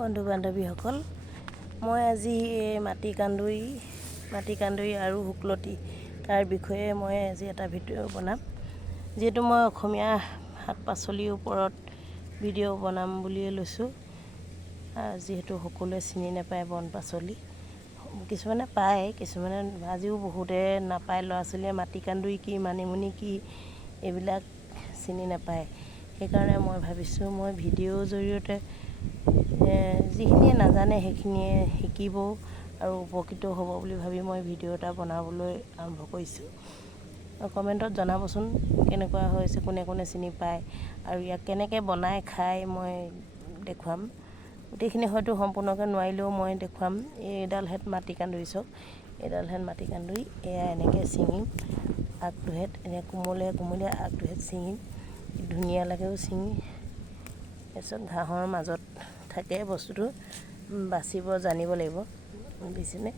বন্ধু বান্ধৱীসকল মই আজি মাটি কান্দুৰি আৰু শুকলতি তাৰ বিষয়ে মই আজি এটা ভিডিঅ' বনাম যেটো মই অসমীয়া শাক পাচলিৰ ওপৰত ভিডিঅ' বনাম বুলি লৈছো যেহেতু সকলোৱে চিনি নাপায় বন পাচলি কিছুমানে পায় কিছুমানে আজিও বহুতে নাপায় ল'ৰা ছোৱালীয়ে মাটি কান্দুৰি কি মানিমুনি কি এইবিলাক চিনি নাপায় সেইকাৰণে মই ভাবিছো মই ভিডিঅ'ৰ জৰিয়তে যিখিনিয়ে নাজানে সেইখিনিয়ে শিকিব আৰু উপকৃত হ'ব বুলি ভাবি মই ভিডিঅ' এটা বনাবলৈ আৰম্ভ কৰিছো কমেন্টত জনাবচোন কেনেকুৱা হৈছে কোনে কোনে চিনি পায় আৰু ইয়াক কেনেকৈ বনাই খাই মই দেখুৱাম গোটেইখিনি হয়তো সম্পূৰ্ণকৈ নোৱাৰিলেও মই দেখুৱাম এইডাল হেত মাটি কান্দুৰি চক এইডাল হেত মাটি কান্দুৰি এয়া এনেকৈ ছিঙিম আগটো হেত এনে কোমলীয়া আগটো হেত ছিঙিম ধুনীয়া লাগেও ছিঙি এছত ঘাঁহৰ মাজত থাকে বস্তুটো বাচিব জানিব লাগিব বুজিছেনে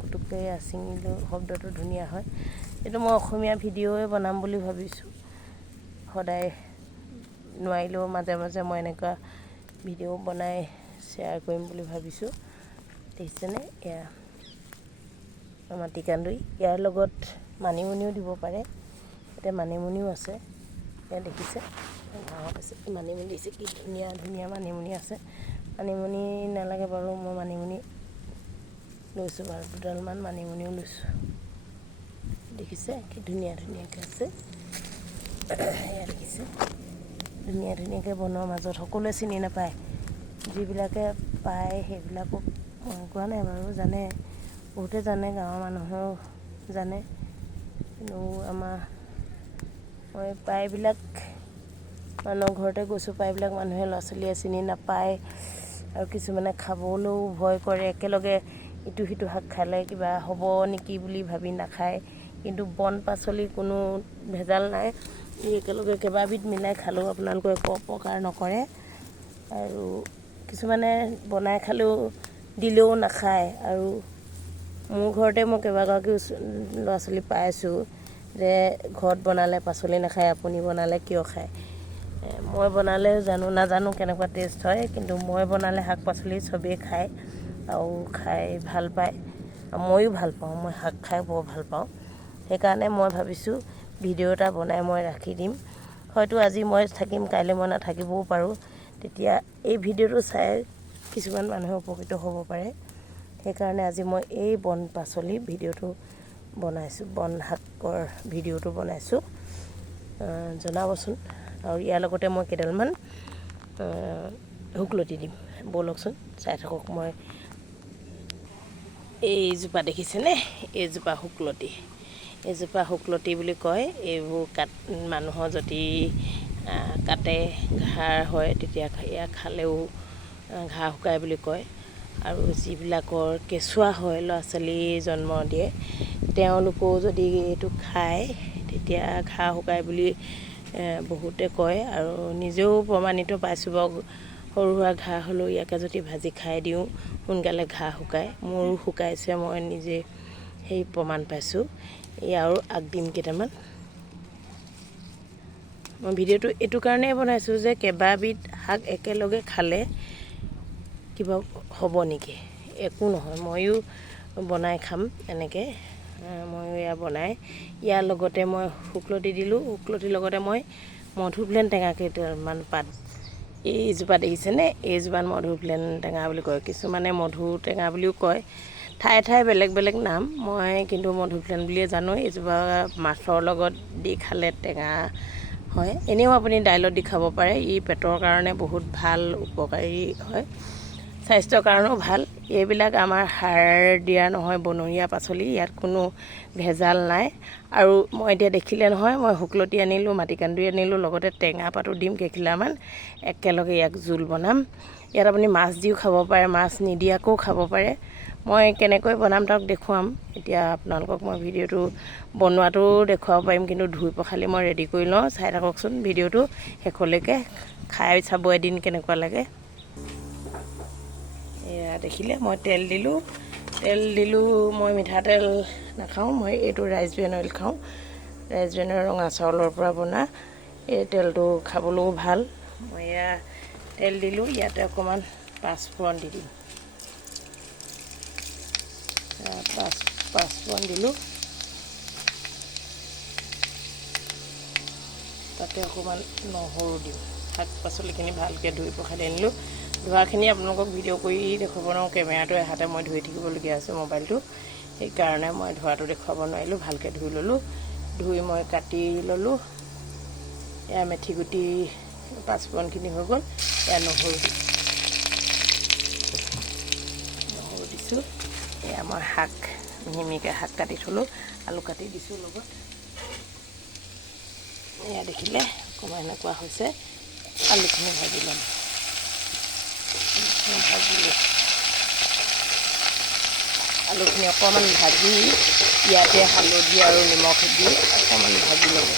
কুটুককৈ ছিঙিলেও শব্দটো ধুনীয়া হয় এইটো মই অসমীয়া ভিডিঅ'য়ে বনাম বুলি ভাবিছোঁ সদায় নোৱাৰিলেও মাজে মাজে মই এনেকুৱা ভিডিঅ' বনাই শ্বেয়াৰ কৰিম বুলি ভাবিছোঁ দেখিছেনে এয়া মাটি কান্দুৰি ইয়াৰ লগত মানিমুনিও দিব পাৰে এতিয়া মানিমুনিও আছে এয়া দেখিছে গাঁৱত আছে মানিমুনি দিছে কি ধুনীয়া মানিমুনি আছে মানিমুনি নালাগে বাৰু মই মানিমুনি লৈছোঁ বাৰু দুডালমান মানিমুনিও লৈছোঁ দেখিছে কি ধুনীয়াকৈ আছে এয়া দেখিছে ধুনীয়াকৈ বনোৱাৰ মাজত সকলোৱে চিনি নাপায় যিবিলাকে পায় সেইবিলাকক মই কোৱা নাই বাৰু জানে বহুতে জানে গাঁৱৰ মানুহেও জানে কিন্তু আমাৰ মই প্ৰায়বিলাক মানুহৰ ঘৰতে গৈছোঁ প্ৰায়বিলাক মানুহে ল'ৰা ছোৱালীয়ে চিনি নাপায় আৰু কিছুমানে খাবলৈও ভয় কৰে একেলগে ইটো সিটো শাক খালে কিবা হ'ব নেকি বুলি ভাবি নাখায় কিন্তু বন পাচলি কোনো ভেজাল নাই একেলগে কেইবাবিধ মিলাই খালেও আপোনালোকে একো অপকাৰ নকৰে আৰু কিছুমানে বনাই খালেও দিলেও নাখায় আৰু মোৰ ঘৰতে মই কেইবাগৰাকীও ল'ৰা ছোৱালী পাইছোঁ যে ঘৰত বনালে পাচলি নাখায় আপুনি বনালে কিয় খায় মই বনালে নাজানো কেনেকুৱা টেষ্ট হয় কিন্তু মই বনালে শাক পাচলি চবেই খায় আৰু খাই ভাল পায় ময়ো ভাল পাওঁ মই শাক খাই বৰ ভাল পাওঁ সেইকাৰণে মই ভাবিছোঁ ভিডিঅ' এটা বনাই মই ৰাখি দিম হয়তো আজি মই থাকিম কাইলৈ মই নাথাকিবও পাৰোঁ তেতিয়া এই ভিডিঅ'টো চাই কিছুমান মানুহে উপকৃত হ'ব পাৰে সেইকাৰণে আজি মই এই বন পাচলি ভিডিঅ'টো বনাইছোঁ বন শাকৰ ভিডিঅ'টো বনাইছোঁ জনাবচোন আৰু ইয়াৰ লগতে মই কেইডালমান শুকলতি দিম ব'লকচোন চাই থাকক মই এইজোপা দেখিছেনে এইজোপা শুকলতি বুলি কয় এইবোৰ মানুহৰ যদি কাটে ঘাঁ হয় তেতিয়া ইয়াক খালেও ঘাঁ শুকায় বুলি কয় আৰু যিবিলাকৰ কেঁচুৱা হয় ল'ৰা ছোৱালী জন্ম দিয়ে তেওঁলোকেও যদি এইটো খায় তেতিয়া ঘাঁ শুকায় বুলি বহুতে কয় আৰু নিজেও প্ৰমাণিত পাইছোঁ বাৰু সৰু সুৰা ঘাঁ হ'লেও ইয়াকে যদি ভাজি খাই দিওঁ সোনকালে ঘাঁ শুকায় মোৰো শুকাইছে মই নিজে সেই প্ৰমাণ পাইছোঁ আৰু আগ দিম কেইটামান মই ভিডিঅ'টো এইটো কাৰণেই বনাইছোঁ যে কেইবাবিধ শাক একেলগে খালে কিবা হ'ব নেকি একো নহয় ময়ো বনাই খাম এনেকৈ মই এয়া বনাই ইয়াৰ লগতে মই শুকলতি দিলোঁ শুকলতিৰ লগতে মই মধুপ্লেন টেঙা কেইটামান পাত এইজোপা দেখিছেনে এইজোপাত মধুপ্লেন টেঙা বুলি কয় কিছুমানে মধু টেঙা বুলিও কয় ঠাই বেলেগ নাম মই কিন্তু মধুপ্লেন বুলিয়ে জানো এইজোপা মাছৰ লগত দি খালে টেঙা হয় এনেও আপুনি দাইলত দি খাব পাৰে ই পেটৰ কাৰণে বহুত ভাল উপকাৰী হয় স্বাস্থ্যৰ কাৰণেও ভাল এইবিলাক আমাৰ সাৰ দিয়া নহয় বনৰীয়া পাচলি ইয়াত কোনো ভেজাল নাই আৰু মই এতিয়া দেখিলে নহয় মই শুকলতি আনিলোঁ মাটি কান্দুৰি আনিলোঁ লগতে টেঙা পাতো দিম কেইখিলামান একেলগে ইয়াক জোল বনাম ইয়াত আপুনি মাছ দিও খাব পাৰে মাছ নিদিয়াকৈও খাব পাৰে মই কেনেকৈ বনাম তাক দেখুৱাম এতিয়া আপোনালোকক মই ভিডিঅ'টো বনোৱাটো দেখুৱাব পাৰিম কিন্তু ধুই পখালি মই ৰেডি কৰি লওঁ চাই থাককচোন ভিডিঅ'টো শেষলৈকে খাই চাব এদিন কেনেকুৱা লাগে এয়া দেখিলে মই তেল দিলোঁ মই মিঠাতেল নাখাওঁ মই এইটো ৰাইচ ব্ৰেন অইল খাওঁ ৰাইচ ব্ৰেনৰ ৰঙা চাউলৰ পৰা বনা এই তেলটো খাবলৈও ভাল মই এয়া তেল দিলোঁ ইয়াতে অকণমান পাঁচফোৰণ দি দিম পাঁচফোৰণ দিলোঁ তাতে অকণমান নহৰু দিম শাক পাচলিখিনি ভালকৈ ধুই পখালি আনিলোঁ ধোৱাখিনি আপোনালোকক ভিডিঅ' কৰি দেখুৱাব নোৱাৰোঁ কেমেৰাটো এহাতে মই ধুই থাকিবলগীয়া আছে মোবাইলটো সেইকাৰণে মই ধোৱাটো দেখুৱাব নোৱাৰিলোঁ ভালকৈ ধুই ল'লোঁ ধুই মই কাটি ল'লোঁ এয়া মেথি গুটি পাঁচফোৰণখিনি হৈ গ'ল এয়া নহৰু দিছোঁ এয়া মই শাক মিহিমিহিকৈ শাক কাটি থ'লোঁ আলু কাটি দিছোঁ লগত এয়া দেখিলে অকণমান এনেকুৱা হৈছে আলুখিনি ভাজি ল'ম আলুখিনি অকণমান ভাজি ইয়াতে হালধি আৰু নিমখ দি অকণমান ভাজি ল'ব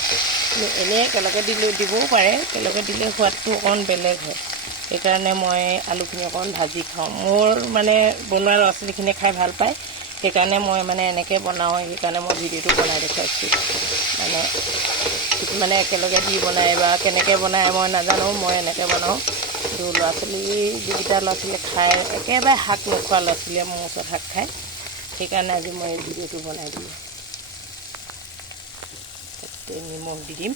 এনেই একেলগে দিবও পাৰে একেলগে দিলে সোৱাদটো অকণমান বেলেগ হয় সেইকাৰণে মই আলুখিনি অকণমান ভাজি খাওঁ মোৰ মানে বনোৱা ল'ৰা ছোৱালীখিনিয়ে খাই ভাল পায় সেইকাৰণে মই মানে এনেকৈ বনাওঁ সেইকাৰণে মই ভিডিঅ'টো বনাই দেখুৱাইছোঁ কিছুমানে একেলগে দি বনায় বা কেনেকৈ বনায় মই নাজানো মই এনেকৈ বনাওঁ কিন্তু ল'ৰা ছোৱালী যিকেইটা ল'ৰা ছোৱালীয়ে খায় একেবাৰে শাক নোখোৱা ল'ৰা ছোৱালীয়ে মোৰ ওচৰত শাক খায় সেইকাৰণে আজি মই ভিডিঅ'টো বনাই দিলোঁ তাতে নিমখ দি দিম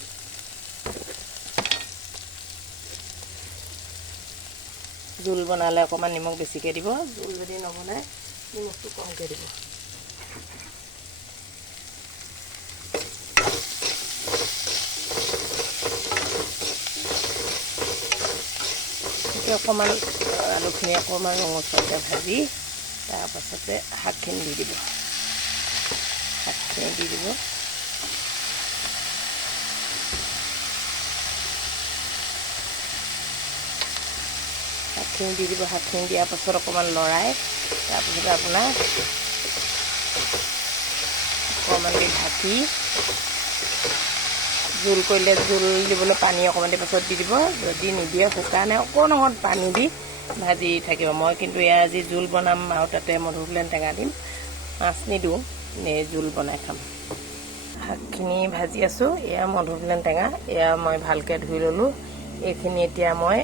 জোল বনালে অকণমান নিমখ বেছিকৈ দিব জোল যদি নবনায় নিমখটো কমকৈ দিব অকণমান আলুখিনি অকণমান ৰঙচুৱাকৈ ভাজি তাৰপাছতে শাকখিনি দি দিব শাকখিনি দি দিব শাকখিনি দিয়াৰ পাছত অকণমান লৰাই তাৰপিছতে আপোনাৰ অকণমান দি ঢাকি জোল কৰিলে জোল দিবলৈ পানী অকণমান দি পাছত দি দিব যদি নিদিয়ে শুকানে অকণ পানী দি ভাজি থাকিব মই কিন্তু এয়া আজি জোল বনাম আৰু তাতে মধুসোলেং টেঙা দিম মাছ নিদিওঁ জোল বনাই খাম শাকখিনি ভাজি আছোঁ এয়া মধুসোলেং টেঙা এয়া মই ভালকৈ ধুই ল'লোঁ এইখিনি এতিয়া মই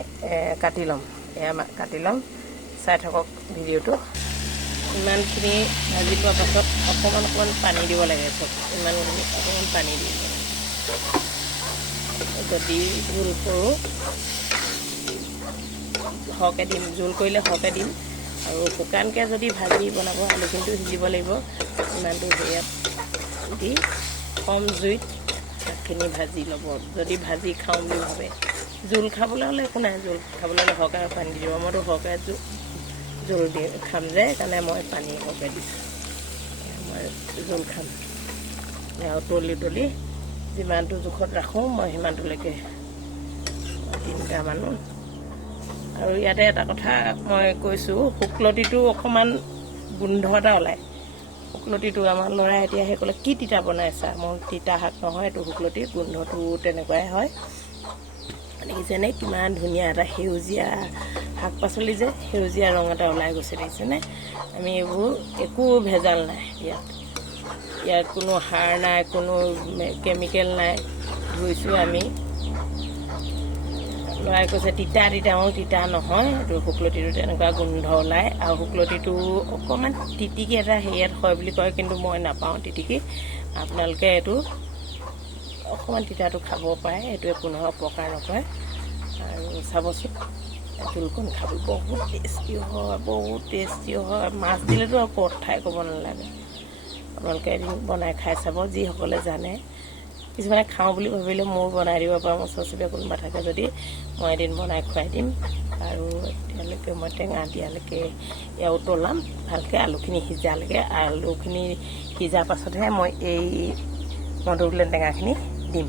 কাটি ল'ম এয়া কাটি ল'ম চাই থাকক ভিডিঅ'টো ইমানখিনি ভাজি লোৱাৰ পাছত অকণমান পানী দিব লাগে চব ইমানখিনি অকণমান পানী দি দিব লাগে যদি জোল কৰোঁ সৰহকৈ দিম জোল কৰিলে সৰহকৈ দিম আৰু শুকানকৈ যদি ভাজি বনাব আলুখিনিটো সিজিব লাগিব ইমানটো হেৰিয়াত দি কম জুইত শাকখিনি ভাজি ল'ব যদি ভাজি খাওঁ বুলি ভাবে জোল খাবলৈ হ'লে একো নাই জোল খাবলৈ হ'লে সৰহকৈ পানী দি দিব মইতো সৰহকৈ জোল দি খাম যে সেইকাৰণে মই পানী সৰহকৈ দিছোঁ মই জোল খাম আৰু তলি যিমানটো জোখত ৰাখোঁ মই সিমানটোলৈকে 3টা মানুহ আৰু ইয়াতে এটা কথা মই কৈছোঁ শুকলতিটো অকণমান গোন্ধ এটা ওলায় শুকলতিটো আমাৰ ল'ৰাই এতিয়া সেই ক'লে কি তিতা বনাইছা মোৰ তিতা শাক নহয় এইটো শুকলতি গোন্ধটো তেনেকুৱাই হয় দেখিছেনে কিমান ধুনীয়া এটা সেউজীয়া শাক পাচলি যে সেউজীয়া ৰং এটা ওলাই গৈছে দেখিছেনে আমি এইবোৰ একো ভেজাল নাই ইয়াত কোনো সাৰ নাই কোনো কেমিকেল নাই ধুইছোঁ আমি ল'ৰাই কৈছে তিতা তিতা নহয় এইটো শুকলতিটো তেনেকুৱা গোন্ধ ওলায় আৰু শুকলতিটো অকণমান তিতিকি এটা হেৰিয়াত হয় বুলি কয় কিন্তু মই নাপাওঁ তিতিকি আপোনালোকে এইটো অকণমান তিতাটো খাব পাৰে এইটো একো নহয় অপকাৰ নকৰে আৰু চাবচোন জোলকণ খাব বহুত টেষ্টি হয় মাছ দিলেতো আৰু কথাই ক'ব নালাগে আপোনালোকে এদিন বনাই খাই চাব যিসকলে জানে কিছুমানে খাওঁ বুলি ভাবিলে মোৰ বনাই দিব পাৰোঁ মোৰ ওচৰ চুবুৰীয়া কোনোবা থাকে যদি মই এদিন বনাই খুৱাই দিম আৰু এতিয়ালৈকে মই টেঙা দিয়ালৈকে এয়া উতলাম ভালকৈ আলুখিনি সিজালৈকে আলুখিনি সিজাৰ পাছতহে মই এই মধুসোলেং টেঙাখিনি দিম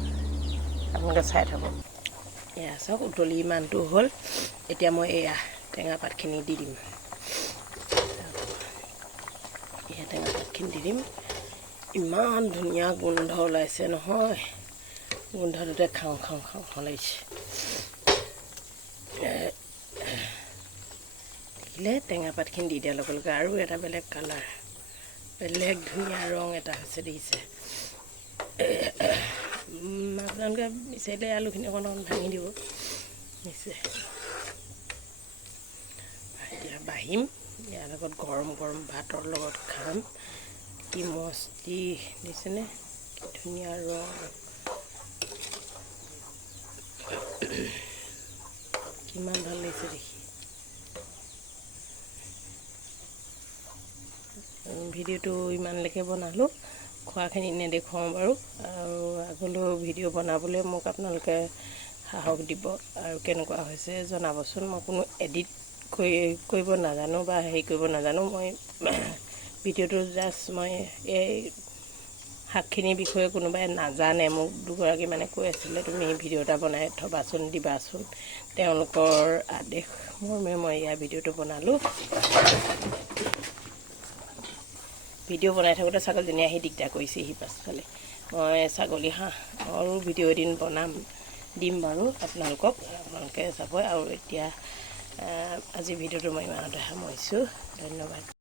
আপোনালোকে চাই থাকক এয়া চাওক উতলি ইমানটো হ'ল এতিয়া মই এয়া টেঙা পাতখিনি দি দিম এয়া টেঙা পাতখিনি দি দিম ইমান ধুনীয়া গোন্ধ ওলাইছে নহয় গোন্ধটোতে খাওঁ লাগিছে দেখিলে টেঙা পাতখিনি দি দিয়াৰ লগে লগে আৰু এটা বেলেগ কালাৰ বেলেগ ধুনীয়া ৰং এটা হৈছে দেখিছে আপোনালোকে বিচাৰিলে আলুখিনি অকণ ভাঙি দিব নিশ্চয় কাঢ়িম ইয়াৰ লগত গৰম গৰম ভাতৰ লগত খাম কি মস্তি দিছেনে কি ধুনীয়া ৰং কিমান ভাল লাগিছে দেখি ভিডিঅ'টো ইমানলৈকে বনালোঁ খোৱাখিনি নেদেখুৱাওঁ বাৰু আৰু আগলৈও ভিডিঅ' বনাবলৈ মোক আপোনালোকে সাহস দিব আৰু কেনেকুৱা হৈছে জনাবচোন মই কোনো এডিট কৰিব নাজানো বা হেৰি কৰিব নাজানো মই ভিডিঅ'টো জাষ্ট মই এই শাকখিনিৰ বিষয়ে কোনোবাই নাজানে মোক দুগৰাকী মানে কৈ আছিলে তুমি ভিডিঅ' এটা বনাই থবাচোন দিবাচোন তেওঁলোকৰ আদেশ মৰ্মে মই ইয়াৰ ভিডিঅ'টো বনালোঁ ভিডিঅ' বনাই থাকোঁতে ছাগলীজনী আহি দিগদাৰ কৰিছেহি পাছফালে মই ছাগলী হাঁহৰো ভিডিঅ' এদিন দিম বাৰু আপোনালোকে চাব আৰু এতিয়া আজি ভিডিঅ'টো মই ইমানতে সামৰিছোঁ ধন্যবাদ